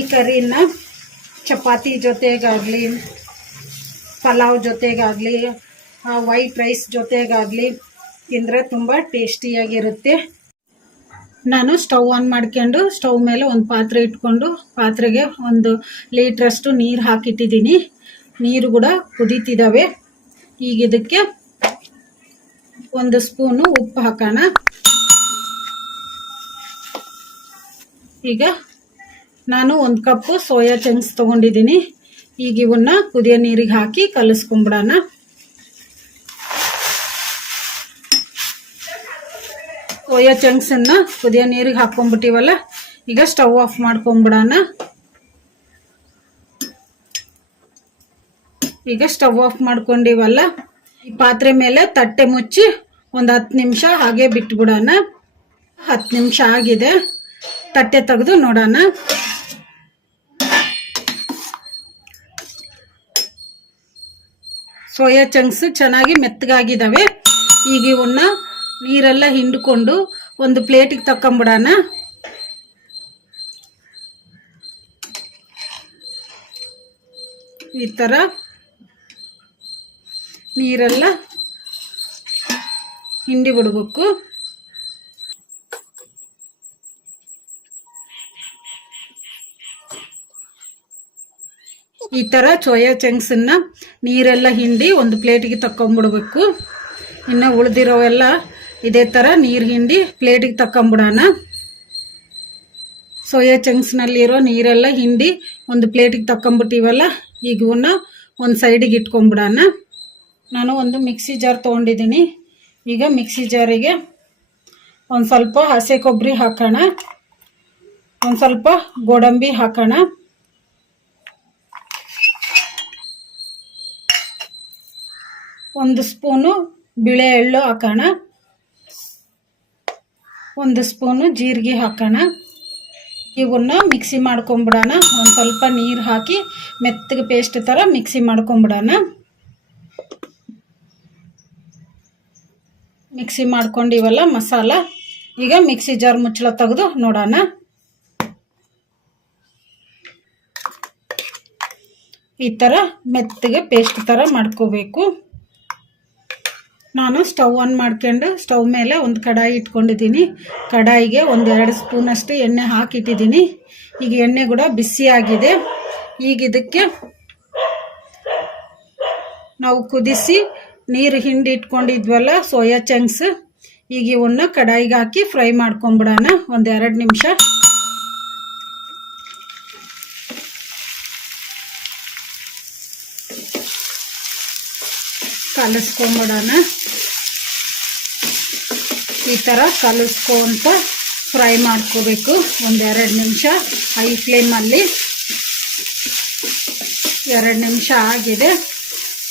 ಈ ಕರಿನ ಚಪಾತಿ ಜೊತೆಗಾಗಲಿ ಪಲಾವ್ ಜೊತೆಗಾಗಲಿ ವೈಟ್ ರೈಸ್ ಜೊತೆಗಾಗಲಿ ತಿಂದರೆ ತುಂಬ ಟೇಸ್ಟಿಯಾಗಿರುತ್ತೆ ನಾನು ಸ್ಟವ್ ಆನ್ ಮಾಡ್ಕೊಂಡು ಸ್ಟವ್ ಮೇಲೆ ಒಂದು ಪಾತ್ರೆ ಇಟ್ಕೊಂಡು ಪಾತ್ರೆಗೆ ಒಂದು ಲೀಟ್ರಷ್ಟು ನೀರು ಹಾಕಿಟ್ಟಿದ್ದೀನಿ ನೀರು ಕೂಡ ಕುದೀತಿದ್ದಾವೆ ಈಗ ಇದಕ್ಕೆ ಒಂದು ಸ್ಪೂನು ಉಪ್ಪು ಹಾಕೋಣ ಈಗ ನಾನು ಒಂದು ಕಪ್ಪು ಸೋಯಾ ಚಂಕ್ಸ್ ತಗೊಂಡಿದ್ದೀನಿ ಈಗ ಇವನ್ನ ಕುದಿಯ ನೀರಿಗೆ ಹಾಕಿ ಕಲಿಸ್ಕೊಂಬಿಡೋಣ ಸೋಯಾ ಚಂಕ್ಸನ್ನು ಕುದಿಯ ನೀರಿಗೆ ಹಾಕ್ಕೊಂಬಿಟ್ಟಿವಲ್ಲ ಈಗ ಸ್ಟವ್ ಆಫ್ ಮಾಡ್ಕೊಂಬಿಡೋಣ ಈಗ ಸ್ಟವ್ ಆಫ್ ಮಾಡ್ಕೊಂಡಿವಲ್ಲ ಈ ಪಾತ್ರೆ ಮೇಲೆ ತಟ್ಟೆ ಮುಚ್ಚಿ ಒಂದು ಹತ್ತು ನಿಮಿಷ ಹಾಗೆ ಬಿಟ್ಬಿಡೋಣ ಹತ್ತು ನಿಮಿಷ ಆಗಿದೆ ತಟ್ಟೆ ತೆಗೆದು ನೋಡೋಣ ಸೋಯಾ ಚಂಕ್ಸ್ ಚೆನ್ನಾಗಿ ಮೆತ್ತಗಾಗಿದ್ದಾವೆ ಈಗ ಇವನ್ನ ನೀರೆಲ್ಲ ಹಿಂಡ್ಕೊಂಡು ಒಂದು ಪ್ಲೇಟಿಗೆ ತಕೊಂಬಿಡೋಣ ಈ ಥರ ನೀರೆಲ್ಲ ಹಿಂಡಿ ಬಿಡ್ಬೇಕು ಈ ಥರ ಸೋಯಾ ಚಂಕ್ಸನ್ನ ನೀರೆಲ್ಲ ಹಿಂಡಿ ಒಂದು ಪ್ಲೇಟಿಗೆ ತಕೊಂಬಿಡ್ಬೇಕು ಇನ್ನು ಉಳಿದಿರೋವೆಲ್ಲ ಇದೇ ಥರ ನೀರು ಹಿಂಡಿ ಪ್ಲೇಟಿಗೆ ತಕೊಂಬಿಡೋಣ ಸೋಯಾ ಚಂಕ್ಸ್ನಲ್ಲಿರೋ ನೀರೆಲ್ಲ ಹಿಂಡಿ ಒಂದು ಪ್ಲೇಟಿಗೆ ತಕ್ಕೊಂಬಿಟ್ಟಿವಲ್ಲ ಈಗ ಒಂದು ಸೈಡಿಗೆ ಇಟ್ಕೊಂಬಿಡೋಣ ನಾನು ಒಂದು ಮಿಕ್ಸಿ ಜಾರ್ ತೊಗೊಂಡಿದ್ದೀನಿ ಈಗ ಮಿಕ್ಸಿ ಜಾರಿಗೆ ಒಂದು ಸ್ವಲ್ಪ ಹಸಿ ಕೊಬ್ಬರಿ ಹಾಕೋಣ ಒಂದು ಸ್ವಲ್ಪ ಗೋಡಂಬಿ ಹಾಕೋಣ ಒಂದು ಸ್ಪೂನು ಬಿಳೆ ಎಳ್ಳು ಹಾಕೋಣ ಒಂದು ಸ್ಪೂನು ಜೀರಿಗೆ ಹಾಕೋಣ ಇವನ್ನ ಮಿಕ್ಸಿ ಮಾಡ್ಕೊಂಬಿಡೋಣ ಒಂದು ಸ್ವಲ್ಪ ನೀರು ಹಾಕಿ ಮೆತ್ತಗೆ ಪೇಸ್ಟ್ ಥರ ಮಿಕ್ಸಿ ಮಾಡ್ಕೊಂಬಿಡೋಣ ಮಿಕ್ಸಿ ಮಾಡ್ಕೊಂಡಿವಲ್ಲ ಮಸಾಲ ಈಗ ಮಿಕ್ಸಿ ಜಾರ್ ಮುಚ್ಚಳ ತೆಗೆದು ನೋಡೋಣ ಈ ಥರ ಮೆತ್ತಗೆ ಪೇಸ್ಟ್ ಥರ ಮಾಡ್ಕೋಬೇಕು ನಾನು ಸ್ಟವ್ ಆನ್ ಮಾಡ್ಕೊಂಡು ಸ್ಟವ್ ಮೇಲೆ ಒಂದು ಕಡಾಯಿ ಇಟ್ಕೊಂಡಿದ್ದೀನಿ ಕಡಾಯಿಗೆ ಒಂದೆರಡು ಸ್ಪೂನಷ್ಟು ಎಣ್ಣೆ ಹಾಕಿಟ್ಟಿದ್ದೀನಿ ಈಗ ಎಣ್ಣೆ ಕೂಡ ಬಿಸಿಯಾಗಿದೆ ಈಗ ಇದಕ್ಕೆ ನಾವು ಕುದಿಸಿ ನೀರು ಹಿಂಡಿ ಇಟ್ಕೊಂಡಿದ್ವಲ್ಲ ಸೋಯಾ ಚಂಕ್ಸ್ ಈಗ ಇವನ್ನ ಕಡಾಯಿಗೆ ಹಾಕಿ ಫ್ರೈ ಮಾಡ್ಕೊಂಬಿಡೋಣ ಒಂದೆರಡು ನಿಮಿಷ ಕಲಸ್ಕೊಂಬಿಡೋಣ ಈ ಥರ ಕಲಿಸ್ಕೊಂತ ಫ್ರೈ ಮಾಡ್ಕೋಬೇಕು ಒಂದೆರಡು ನಿಮಿಷ ಹೈ ಫ್ಲೇಮಲ್ಲಿ ಎರಡು ನಿಮಿಷ ಆಗಿದೆ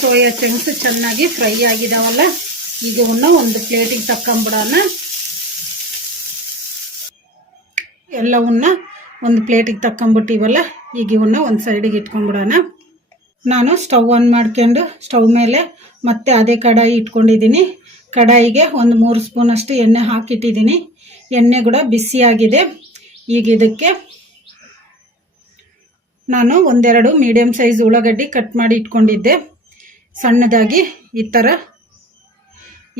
ಸೋಯಾ ಚಂಕ್ಸ್ ಚೆನ್ನಾಗಿ ಫ್ರೈ ಆಗಿದಾವಲ್ಲ ಇದನ್ನು ಒಂದು ಪ್ಲೇಟಿಗೆ ತಕ್ಕೊಂಬಿಡೋಣ ಎಲ್ಲವನ್ನ ಒಂದು ಪ್ಲೇಟಿಗೆ ತಕ್ಕೊಂಬಿಟ್ಟಿವಲ್ಲ ಈಗ ಇವನ್ನ ಒಂದು ಸೈಡಿಗೆ ಇಟ್ಕೊಂಡ್ಬಿಡೋಣ ನಾನು ಸ್ಟವ್ ಆನ್ ಮಾಡ್ಕೊಂಡು ಸ್ಟವ್ ಮೇಲೆ ಮತ್ತೆ ಅದೇ ಕಡಾಯಿ ಇಟ್ಕೊಂಡಿದ್ದೀನಿ ಕಡಾಯಿಗೆ ಒಂದು ಮೂರು ಸ್ಪೂನಷ್ಟು ಎಣ್ಣೆ ಹಾಕಿಟ್ಟಿದ್ದೀನಿ ಎಣ್ಣೆ ಕೂಡ ಬಿಸಿಯಾಗಿದೆ ಈಗ ಇದಕ್ಕೆ ನಾನು ಒಂದೆರಡು ಮೀಡಿಯಮ್ ಸೈಜ್ ಉಳ್ಳಾಗಡ್ಡಿ ಕಟ್ ಮಾಡಿ ಇಟ್ಕೊಂಡಿದ್ದೆ ಸಣ್ಣದಾಗಿ ಈ ಥರ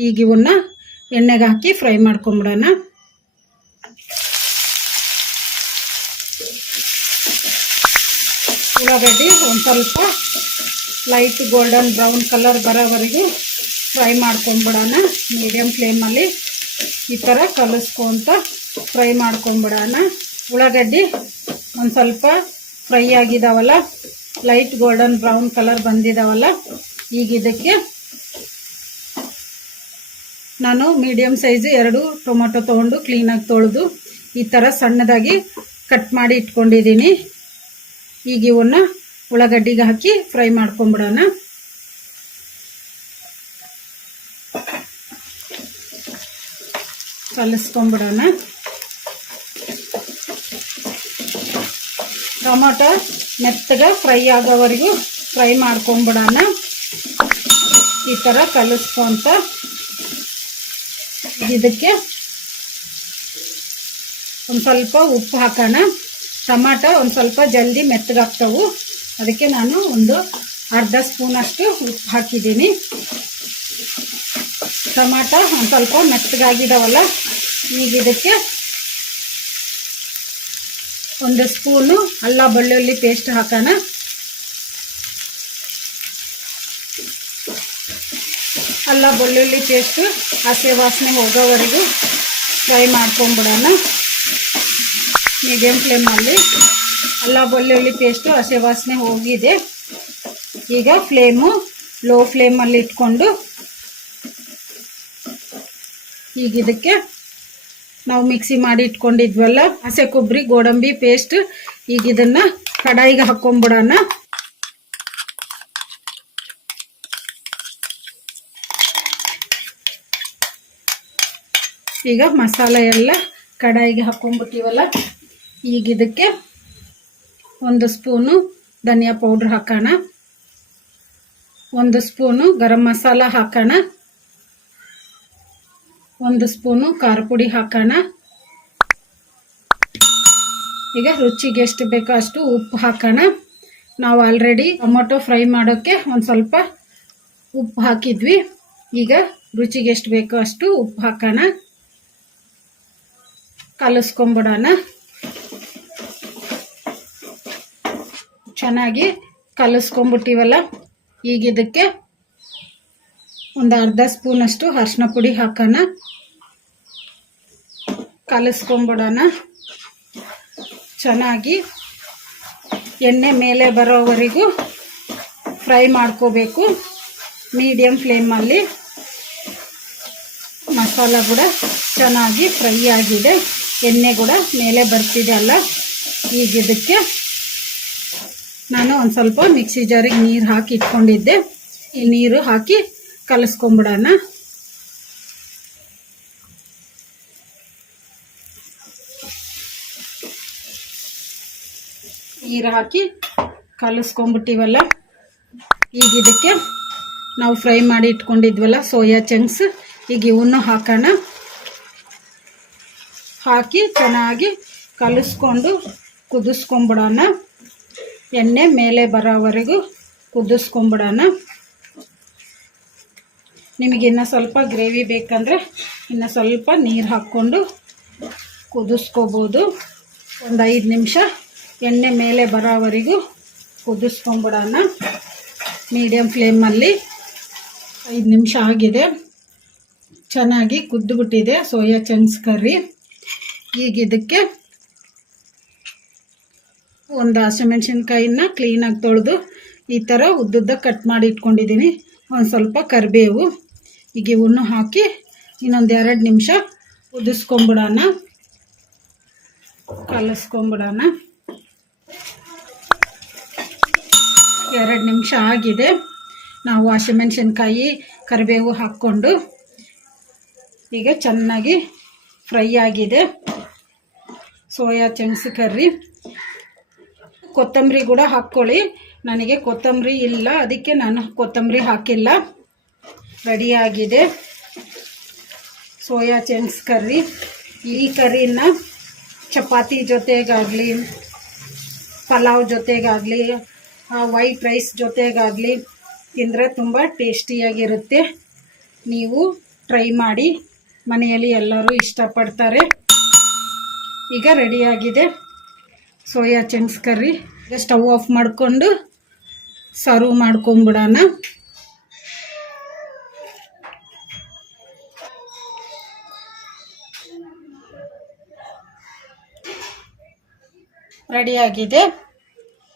ಈಗ ಇವನ್ನ ಎಣ್ಣೆಗೆ ಹಾಕಿ ಫ್ರೈ ಮಾಡ್ಕೊಂಬಿಡೋಣ ಉಳ್ಳಾಗಡ್ಡಿ ಒಂದು ಸ್ವಲ್ಪ ಲೈಟ್ ಗೋಲ್ಡನ್ ಬ್ರೌನ್ ಕಲರ್ ಬರೋವರೆಗೂ ಫ್ರೈ ಮಾಡ್ಕೊಂಬಿಡೋಣ ಮೀಡಿಯಮ್ ಫ್ಲೇಮಲ್ಲಿ ಈ ಥರ ಕಲಿಸ್ಕೊತ ಫ್ರೈ ಮಾಡ್ಕೊಂಬಿಡೋಣ ಉಳ್ಳಾಗಡ್ಡಿ ಒಂದು ಸ್ವಲ್ಪ ಫ್ರೈ ಆಗಿದ್ದಾವಲ್ಲ ಲೈಟ್ ಗೋಲ್ಡನ್ ಬ್ರೌನ್ ಕಲರ್ ಬಂದಿದ್ದಾವಲ್ಲ ಈಗ ಇದಕ್ಕೆ ನಾನು ಮೀಡಿಯಮ್ ಸೈಜು ಎರಡು ಟೊಮೊಟೊ ತೊಗೊಂಡು ಕ್ಲೀನಾಗಿ ತೊಳೆದು ಈ ಥರ ಸಣ್ಣದಾಗಿ ಕಟ್ ಮಾಡಿ ಇಟ್ಕೊಂಡಿದ್ದೀನಿ ಈಗ ಇವನ್ನ ಉಳ್ಳಾಗಡ್ಡಿಗೆ ಹಾಕಿ ಫ್ರೈ ಮಾಡ್ಕೊಂಬಿಡೋಣ ಕಲಿಸ್ಕೊಂಡ್ಬಿಡೋಣ ಟೊಮೊಟೊ ಮೆತ್ತಗೆ ಫ್ರೈ ಆಗೋವರೆಗೂ ಫ್ರೈ ಮಾಡ್ಕೊಂಡ್ಬಿಡೋಣ ಈ ಥರ ಕಲಿಸ್ಕೊಂತ ಇದಕ್ಕೆ ಒಂದು ಸ್ವಲ್ಪ ಉಪ್ಪು ಹಾಕೋಣ ಟೊಮಾಟೊ ಒಂದು ಸ್ವಲ್ಪ ಜಲ್ದಿ ಮೆತ್ತಗಾಗ್ತವು ಅದಕ್ಕೆ ನಾನು ಒಂದು ಅರ್ಧ ಸ್ಪೂನಷ್ಟು ಉಪ್ಪು ಹಾಕಿದ್ದೀನಿ ಟೊಮಾಟೊ ಒಂದು ಸ್ವಲ್ಪ ಮೆತ್ತಗಾಗಿದ್ದಾವಲ್ಲ ಈಗ ಇದಕ್ಕೆ ಒಂದು ಸ್ಪೂನು ಅಲ್ಲ ಬೆಳ್ಳುಳ್ಳಿ ಪೇಸ್ಟ್ ಹಾಕೋಣ ಅಲ್ಲ ಬೆಳ್ಳುಳ್ಳಿ ಪೇಸ್ಟ್ ಹಸಿ ವಾಸನೆ ಹೋಗೋವರೆಗೂ ಫ್ರೈ ಮಾಡ್ಕೊಂಬಿಡೋಣ ಮೀಡಿಯಮ್ ಫ್ಲೇಮಲ್ಲಿ ಅಲ್ಲ ಬೆಳ್ಳುಳ್ಳಿ ಪೇಸ್ಟು ಹಸಿ ವಾಸನೆ ಹೋಗಿದೆ ಈಗ ಫ್ಲೇಮು ಲೋ ಫ್ಲೇಮಲ್ಲಿ ಇಟ್ಕೊಂಡು ಈಗ ಇದಕ್ಕೆ ನಾವು ಮಿಕ್ಸಿ ಮಾಡಿ ಇಟ್ಕೊಂಡಿದ್ವಲ್ಲ ಹಸೆ ಕೊಬ್ಬರಿ ಗೋಡಂಬಿ ಪೇಸ್ಟ್ ಈಗ ಇದನ್ನ ಕಡಾಯಿಗೆ ಹಾಕೊಂಡ್ಬಿಡೋಣ ಈಗ ಮಸಾಲೆ ಎಲ್ಲ ಕಡಾಯಿಗೆ ಹಾಕೊಂಡ್ಬಿಟ್ಟಿವಲ್ಲ ಈಗ ಇದಕ್ಕೆ ಒಂದು ಸ್ಪೂನು ಧನಿಯಾ ಪೌಡ್ರ್ ಹಾಕೋಣ ಒಂದು ಸ್ಪೂನು ಗರಂ ಮಸಾಲ ಹಾಕೋಣ ಒಂದು ಸ್ಪೂನು ಖಾರ ಪುಡಿ ಹಾಕೋಣ ಈಗ ರುಚಿಗೆ ಎಷ್ಟು ಬೇಕೋ ಅಷ್ಟು ಉಪ್ಪು ಹಾಕೋಣ ನಾವು ಆಲ್ರೆಡಿ ಟೊಮೊಟೊ ಫ್ರೈ ಮಾಡೋಕ್ಕೆ ಒಂದು ಸ್ವಲ್ಪ ಉಪ್ಪು ಹಾಕಿದ್ವಿ ಈಗ ರುಚಿಗೆ ಎಷ್ಟು ಬೇಕೋ ಅಷ್ಟು ಉಪ್ಪು ಹಾಕೋಣ ಕಲಸ್ಕೊಂಬಿಡೋಣ ಚೆನ್ನಾಗಿ ಕಲಿಸ್ಕೊಂಬಿಟ್ಟಿವಲ್ಲ ಈಗ ಒಂದು ಅರ್ಧ ಸ್ಪೂನಷ್ಟು ಅರಿಶಿನ ಪುಡಿ ಹಾಕೋಣ ಕಲಿಸ್ಕೊಂಬಿಡೋಣ ಚೆನ್ನಾಗಿ ಎಣ್ಣೆ ಮೇಲೆ ಬರೋವರೆಗೂ ಫ್ರೈ ಮಾಡ್ಕೋಬೇಕು ಮೀಡಿಯಮ್ ಫ್ಲೇಮಲ್ಲಿ ಮಸಾಲ ಕೂಡ ಚೆನ್ನಾಗಿ ಫ್ರೈ ಆಗಿದೆ ಎಣ್ಣೆ ಕೂಡ ಮೇಲೆ ಬರ್ತಿದೆ ಅಲ್ಲ ಈಗ ಇದಕ್ಕೆ ನಾನು ಒಂದು ಸ್ವಲ್ಪ ಮಿಕ್ಸಿ ಜಾರಿಗೆ ನೀರು ಹಾಕಿ ಇಟ್ಕೊಂಡಿದ್ದೆ ಈ ನೀರು ಹಾಕಿ ಕಲಸ್ಕೊಂಬಿಡೋಣ ನೀರು ಹಾಕಿ ಕಲಸ್ಕೊಂಡ್ಬಿಟ್ಟಿವಲ್ಲ ಈಗ ಇದಕ್ಕೆ ನಾವು ಫ್ರೈ ಮಾಡಿ ಇಟ್ಕೊಂಡಿದ್ವಲ್ಲ ಸೋಯಾ ಚಂಕ್ಸ್ ಈಗ ಇವನ್ನು ಹಾಕೋಣ ಹಾಕಿ ಚೆನ್ನಾಗಿ ಕಲಿಸ್ಕೊಂಡು ಕುದಿಸ್ಕೊಂಬಿಡೋಣ ಎಣ್ಣೆ ಮೇಲೆ ಬರೋವರೆಗೂ ಕುದಿಸ್ಕೊಂಬಿಡೋಣ ನಿಮಗೆ ಇನ್ನೂ ಸ್ವಲ್ಪ ಗ್ರೇವಿ ಬೇಕಂದರೆ ಇನ್ನು ಸ್ವಲ್ಪ ನೀರು ಹಾಕ್ಕೊಂಡು ಕುದಿಸ್ಕೋಬೋದು ಒಂದು ಐದು ನಿಮಿಷ ಎಣ್ಣೆ ಮೇಲೆ ಬರೋವರೆಗೂ ಕುದಿಸ್ಕೊಂಬಿಡೋಣ ಮೀಡಿಯಮ್ ಫ್ಲೇಮಲ್ಲಿ ಐದು ನಿಮಿಷ ಆಗಿದೆ ಚೆನ್ನಾಗಿ ಕುದ್ದುಬಿಟ್ಟಿದೆ ಸೋಯಾ ಚಂಕ್ಸ್ ಕರ್ರಿ ಈಗ ಇದಕ್ಕೆ ಒಂದು ಹಸಿಮೆಣ್ಸಿನ್ಕಾಯಿನ ಕ್ಲೀನಾಗಿ ತೊಳೆದು ಈ ಥರ ಉದ್ದುದ್ದ ಕಟ್ ಮಾಡಿ ಇಟ್ಕೊಂಡಿದ್ದೀನಿ ಒಂದು ಸ್ವಲ್ಪ ಕರಿಬೇವು ಈಗ ಇವನ್ನು ಹಾಕಿ ಇನ್ನೊಂದು ಎರಡು ನಿಮಿಷ ಕುದಿಸ್ಕೊಂಬಿಡೋಣ ಕಲಸ್ಕೊಂಬಿಡೋಣ ಎರಡು ನಿಮಿಷ ಆಗಿದೆ ನಾವು ಹಸಿಮೆಣ್ಸಿನ್ಕಾಯಿ ಕರಿಬೇವು ಹಾಕ್ಕೊಂಡು ಈಗ ಚೆನ್ನಾಗಿ ಫ್ರೈ ಆಗಿದೆ ಸೋಯಾ ಚನ್ಸ್ ಕರ್ರಿ ಕೊತ್ತಂಬರಿ ಕೂಡ ಹಾಕ್ಕೊಳ್ಳಿ ನನಗೆ ಕೊತ್ತಂಬರಿ ಇಲ್ಲ ಅದಕ್ಕೆ ನಾನು ಕೊತ್ತಂಬರಿ ಹಾಕಿಲ್ಲ ರೆಡಿಯಾಗಿದೆ ಸೋಯಾ ಚಂಕ್ಸ್ ಕರ್ರಿ ಈ ಕರಿನ ಚಪಾತಿ ಜೊತೆಗಾಗಲಿ ಪಲಾವ್ ಜೊತೆಗಾಗಲಿ ವೈಟ್ ರೈಸ್ ಜೊತೆಗಾಗಲಿ ತಿಂದರೆ ತುಂಬ ಟೇಸ್ಟಿಯಾಗಿರುತ್ತೆ ನೀವು ಟ್ರೈ ಮಾಡಿ ಮನೆಯಲ್ಲಿ ಎಲ್ಲರೂ ಇಷ್ಟಪಡ್ತಾರೆ ಈಗ ರೆಡಿಯಾಗಿದೆ ಸೋಯಾ ಚಿಂಗ್ಸ್ ಕರ್ರಿ ಈಗ ಸ್ಟವ್ ಆಫ್ ಮಾಡಿಕೊಂಡು ಸರ್ವ್ ಮಾಡ್ಕೊಂಬಿಡೋಣ ರೆಡಿಯಾಗಿದೆ